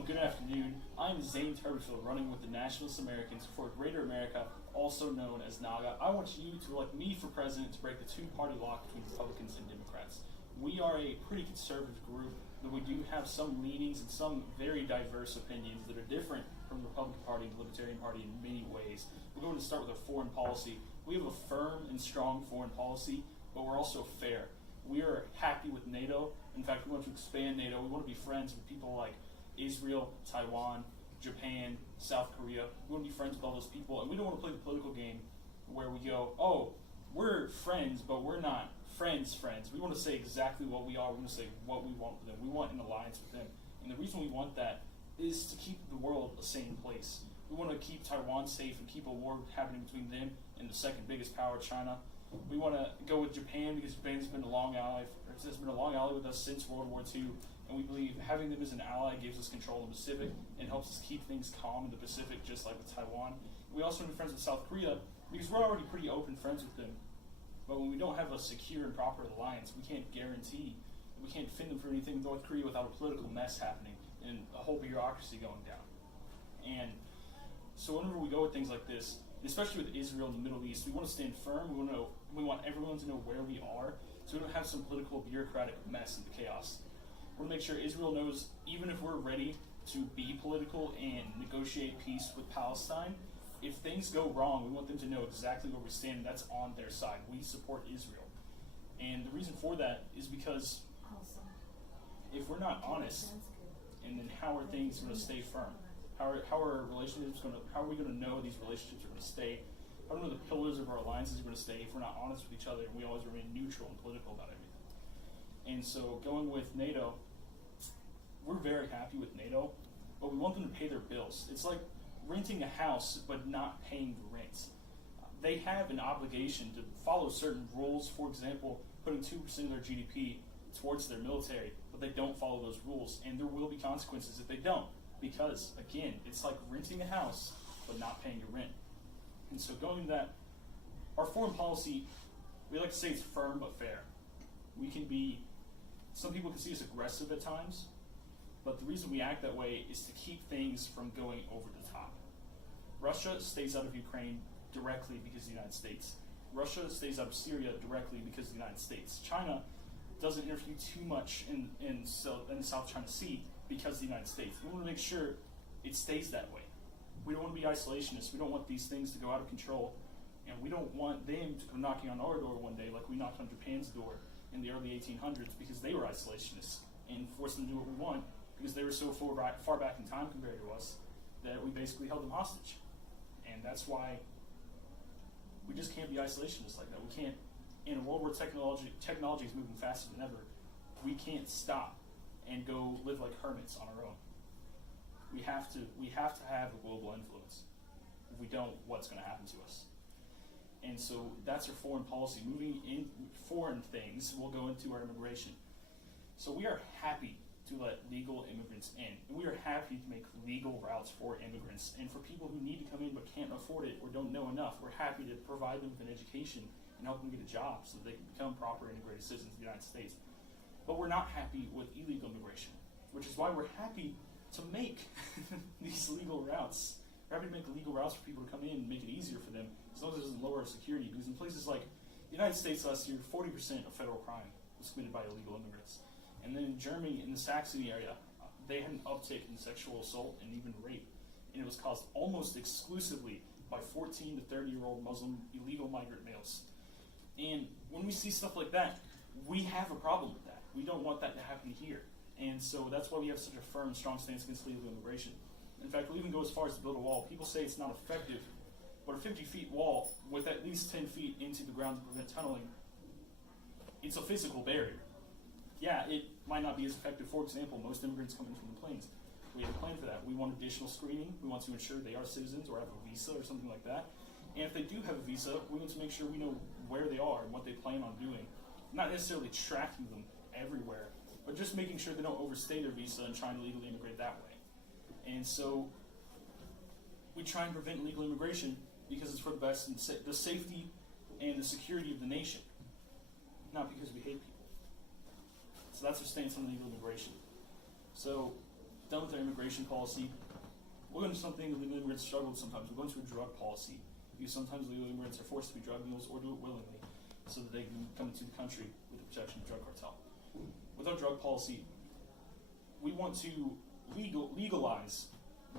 and good afternoon. I'm Zane Turberfield, running with the Nationalist Americans for Greater America, also known as NAGA. I want you to elect me for president to break the two-party lock between Republicans and Democrats. We are a pretty conservative group, but we do have some leanings and some very diverse opinions that are different from the Republican Party and the Libertarian Party in many ways. We're going to start with our foreign policy. We have a firm and strong foreign policy, but we're also fair. We are happy with NATO. In fact, we want to expand NATO. We want to be friends with people like Israel, Taiwan, Japan, South Korea. We want to be friends with all those people, and we don't want to play the political game where we go, oh, we're friends, but we're not friends. We want to say exactly what we are. We want to say what we want with them. We want an alliance with them. And the reason we want that is to keep the world a sane place. We want to keep Taiwan safe and keep a war happening between them and the second biggest power, China. We want to go with Japan because Japan's been a long ally. Has been a long ally with us since World War II, and we believe having them as an ally gives us control in the Pacific and helps us keep things calm in the Pacific, just like with Taiwan. We also want to be friends with South Korea because we're already pretty open friends with them. But when we don't have a secure and proper alliance, we can't guarantee, we can't fend them for anything with North Korea without a political mess happening and a whole bureaucracy going down. And so whenever we go with things like this, especially with Israel and the Middle East, we want to stand firm. We want everyone to know where we are, so we don't have some political bureaucratic mess and chaos. We want to make sure Israel knows, even if we're ready to be political and negotiate peace with Palestine, if things go wrong, we want them to know exactly where we stand, and that's on their side. We support Israel. And the reason for that is because if we're not honest, and then how are things going to stay firm? How are relationships going to? How are we going to know these relationships are going to stay? How do we know the pillars of our alliances are going to stay if we're not honest with each other and we always remain neutral and political about everything? And so, going with NATO, we're very happy with NATO, but we want them to pay their bills. It's like renting a house but not paying the rent. They have an obligation to follow certain rules. For example, putting 2% of their GDP towards their military, but they don't follow those rules, and there will be consequences if they don't. Because, again, it's like renting a house, but not paying your rent. And so going to that, our foreign policy, we like to say it's firm but fair. We can be, some people can see us aggressive at times, but the reason we act that way is to keep things from going over the top. Russia stays out of Ukraine directly because of the United States. Russia stays out of Syria directly because of the United States. China doesn't interfere too much in the South China Sea because of the United States. We want to make sure it stays that way. We don't want to be isolationists. We don't want these things to go out of control, and we don't want them to come knocking on our door one day like we knocked on Japan's door in the early 1800s because they were isolationists and forced them to do what we want because they were so far back in time compared to us that we basically held them hostage. And that's why we just can't be isolationists like that. We can't, in a world where technology is moving faster than ever, we can't stop and go live like hermits on our own. We have to have a global influence. If we don't, what's going to happen to us? And so that's our foreign policy. Moving in foreign things, we'll go into our immigration. So we are happy to let legal immigrants in. And we are happy to make legal routes for immigrants. And for people who need to come in but can't afford it or don't know enough, we're happy to provide them with an education and help them get a job so that they can become proper integrated citizens of the United States. But we're not happy with illegal immigration, which is why we're happy to make these legal routes. We're happy to make legal routes for people to come in and make it easier for them, as long as it doesn't lower our security. Because in places like the United States last year, 40% of federal crime was committed by illegal immigrants. And then in Germany, in the Saxony area, they had an uptick in sexual assault and even rape. And it was caused almost exclusively by 14 to 30-year-old Muslim illegal migrant males. And when we see stuff like that, we have a problem with that. We don't want that to happen here. And so that's why we have such a firm, strong stance against illegal immigration. In fact, we'll even go as far as to build a wall. People say it's not effective, but a 50-feet wall with at least 10 feet into the ground to prevent tunneling, it's a physical barrier. Yeah, it might not be as effective. For example, most immigrants come in from the plains. We have a plan for that. We want additional screening. We want to ensure they are citizens or have a visa or something like that. And if they do have a visa, we want to make sure we know where they are and what they plan on doing. Not necessarily tracking them everywhere, but just making sure they don't overstay their visa and trying to legally immigrate that way. And so we try and prevent illegal immigration because it's for the best and the safety and the security of the nation, not because we hate people. So that's our stance on illegal immigration. So done with our immigration policy, we'll go into something that legal immigrants struggle with sometimes. We'll go into a drug policy, because sometimes legal immigrants are forced to be drug mules or do it willingly so that they can come into the country with the protection of the drug cartel. With our drug policy, we want to legalize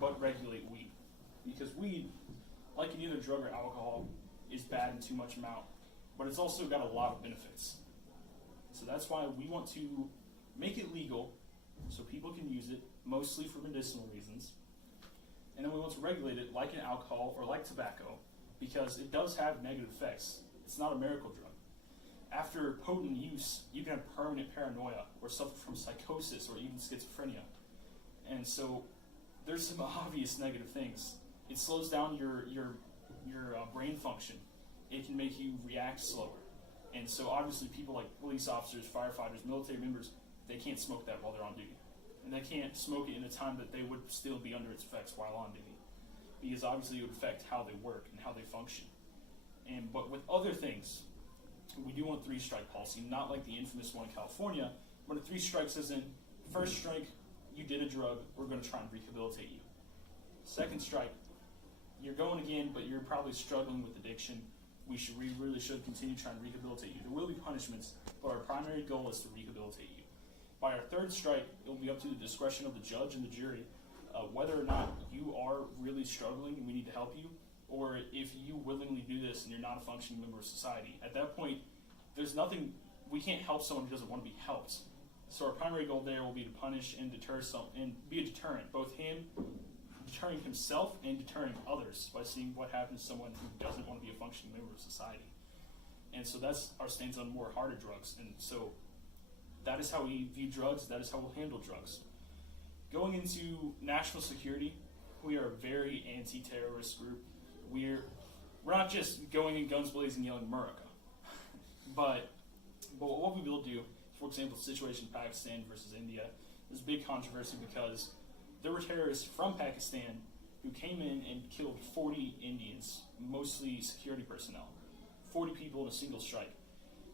but regulate weed, because weed, like any other drug or alcohol, is bad in too much amount, but it's also got a lot of benefits. So that's why we want to make it legal so people can use it, mostly for medicinal reasons. And then we want to regulate it like an alcohol or like tobacco, because it does have negative effects. It's not a miracle drug. After potent use, you can have permanent paranoia or suffer from psychosis or even schizophrenia. And so there's some obvious negative things. It slows down your brain function. It can make you react slower. And so obviously people like police officers, firefighters, military members, they can't smoke that while they're on duty. And they can't smoke it in a time that they would still be under its effects while on duty, because obviously it would affect how they work and how they function. But with other things, we do want a 3-strike policy, not like the infamous one in California, but a 3 strikes as in, first strike, you did a drug, we're going to try and rehabilitate you. Second strike, you're going again, but you're probably struggling with addiction. We really should continue trying to rehabilitate you. There will be punishments, but our primary goal is to rehabilitate you. By our 3rd strike, it will be up to the discretion of the judge and the jury whether or not you are really struggling and we need to help you, or if you willingly do this and you're not a functioning member of society. At that point, there's nothing, we can't help someone who doesn't want to be helped. So our primary goal there will be to punish and deter and be a deterrent, both him, deterring himself, and deterring others by seeing what happens to someone who doesn't want to be a functioning member of society. And so that's our stance on more harder drugs. And so that is how we view drugs, that is how we'll handle drugs. Going into national security, we are a very anti-terrorist group. We're not just going in guns blazing yelling America. But what we will do, for example, the situation in Pakistan versus India, there's a big controversy because there were terrorists from Pakistan who came in and killed 40 Indians, mostly security personnel, 40 people in a single strike.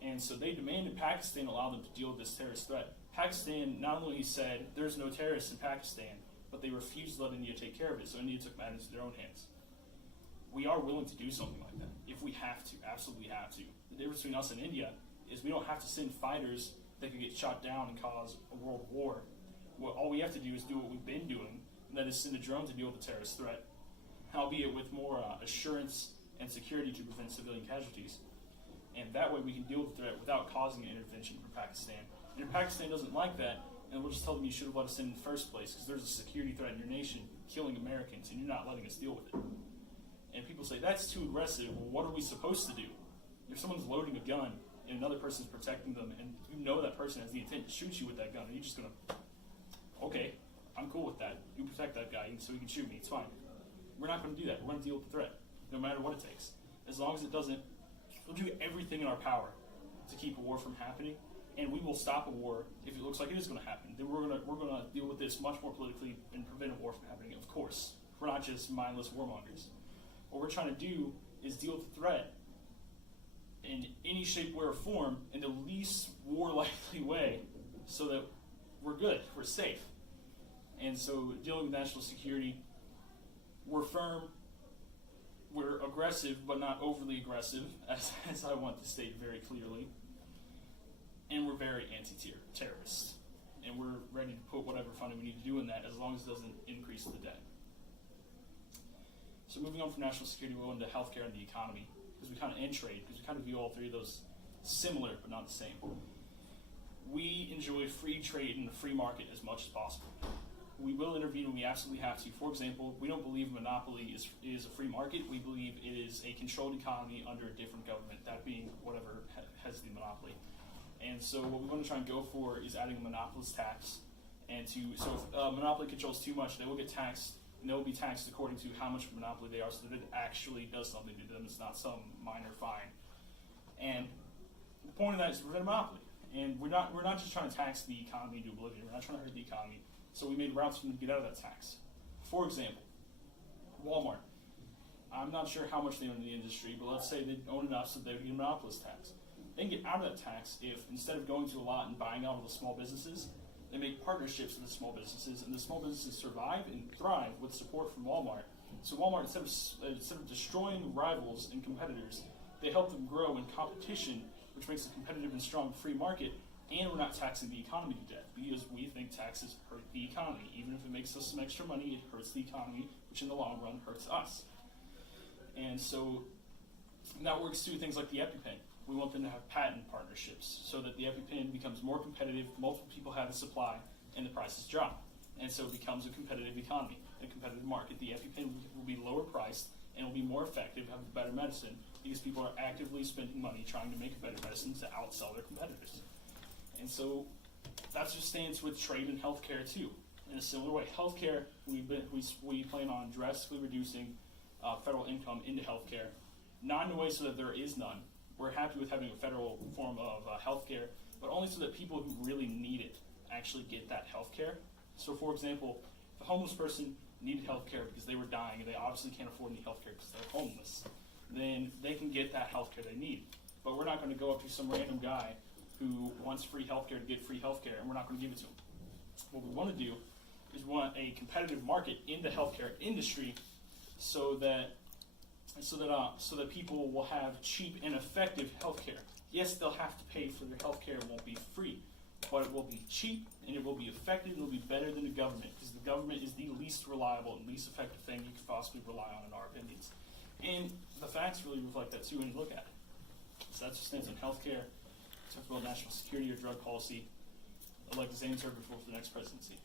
And so they demanded Pakistan allow them to deal with this terrorist threat. Pakistan not only said there's no terrorists in Pakistan, but they refused to let India take care of it, so India took matters into their own hands. We are willing to do something like that if we have to, absolutely have to. The difference between us and India is we don't have to send fighters that could get shot down and cause a world war. All we have to do is do what we've been doing, and that is send a drone to deal with the terrorist threat, albeit with more assurance and security to prevent civilian casualties. And that way we can deal with the threat without causing an intervention from Pakistan. And if Pakistan doesn't like that, and we'll just tell them you should have let us in the first place because there's a security threat in your nation killing Americans and you're not letting us deal with it. And people say, that's too aggressive. Well, what are we supposed to do? If someone's loading a gun and another person's protecting them and you know that person has the intent to shoot you with that gun and you're just going to, okay, I'm cool with that. You protect that guy so he can shoot me. It's fine. We're not going to do that. We're going to deal with the threat no matter what it takes. As long as it doesn't, we'll do everything in our power to keep a war from happening. And we will stop a war if it looks like it is going to happen. Then we're going to deal with this much more politically and prevent a war from happening. Of course, we're not just mindless warmongers. What we're trying to do is deal with the threat in any shape, way, or form in the least war-likely way, so that we're good, we're safe. And so, dealing with national security, we're firm, we're aggressive, but not overly aggressive, as I want to state very clearly. And we're very anti-terrorist. And we're ready to put whatever funding we need to do in that as long as it doesn't increase the debt. So moving on from national security, we'll go into healthcare and the economy, and trade, because we kind of view all three of those similar but not the same. We enjoy free trade and the free market as much as possible. We will intervene when we absolutely have to. For example, we don't believe monopoly is a free market. We believe it is a controlled economy under a different government, that being whatever has the monopoly. And so what we want to try and go for is adding a monopolist tax. And so if monopoly controls too much, they will get taxed, and they will be taxed according to how much of a monopoly they are, so that it actually does something to them. It's not some minor fine. And the point of that is to prevent a monopoly. And we're not just trying to tax the economy to oblivion. We're not trying to hurt the economy. So we made routes for them to get out of that tax. For example, Walmart. I'm not sure how much they own in the industry, but let's say they own enough so they would get a monopolist tax. They can get out of that tax if, instead of going to a lot and buying out all the small businesses, They make partnerships with the small businesses, and the small businesses survive and thrive with support from Walmart. So Walmart, instead of destroying rivals and competitors, they help them grow in competition, which makes a competitive and strong free market, and we're not taxing the economy to death, because we think taxes hurt the economy. Even if it makes us some extra money, it hurts the economy, which in the long run hurts us. And so that works through things like the EpiPen. We want them to have patent partnerships so that the EpiPen becomes more competitive, multiple people have a supply, and the prices drop. And so it becomes a competitive economy, a competitive market. The EpiPen will be lower priced and will be more effective, have a better medicine, because people are actively spending money trying to make a better medicine to outsell their competitors. And so that just stands with trade and healthcare too. In a similar way, healthcare, we plan on drastically reducing federal income into healthcare, not in a way so that there is none. We're happy with having a federal form of healthcare, but only so that people who really need it actually get that healthcare. So, for example, if a homeless person needed healthcare because they were dying and they obviously can't afford any healthcare because they're homeless, then they can get that healthcare they need. But we're not going to go up to some random guy who wants free healthcare to get free healthcare, and we're not going to give it to him. What we want to do is we want a competitive market in the healthcare industry, so that people will have cheap and effective healthcare. Yes, they'll have to pay for their healthcare; it won't be free, but it will be cheap and it will be effective. And it will be better than the government, because the government is the least reliable and least effective thing you could possibly rely on, in our opinions. And the facts really reflect that too when you look at it. So that's just stands on healthcare. Talk about national security or drug policy. I'd like to Zane Turber for the next presidency.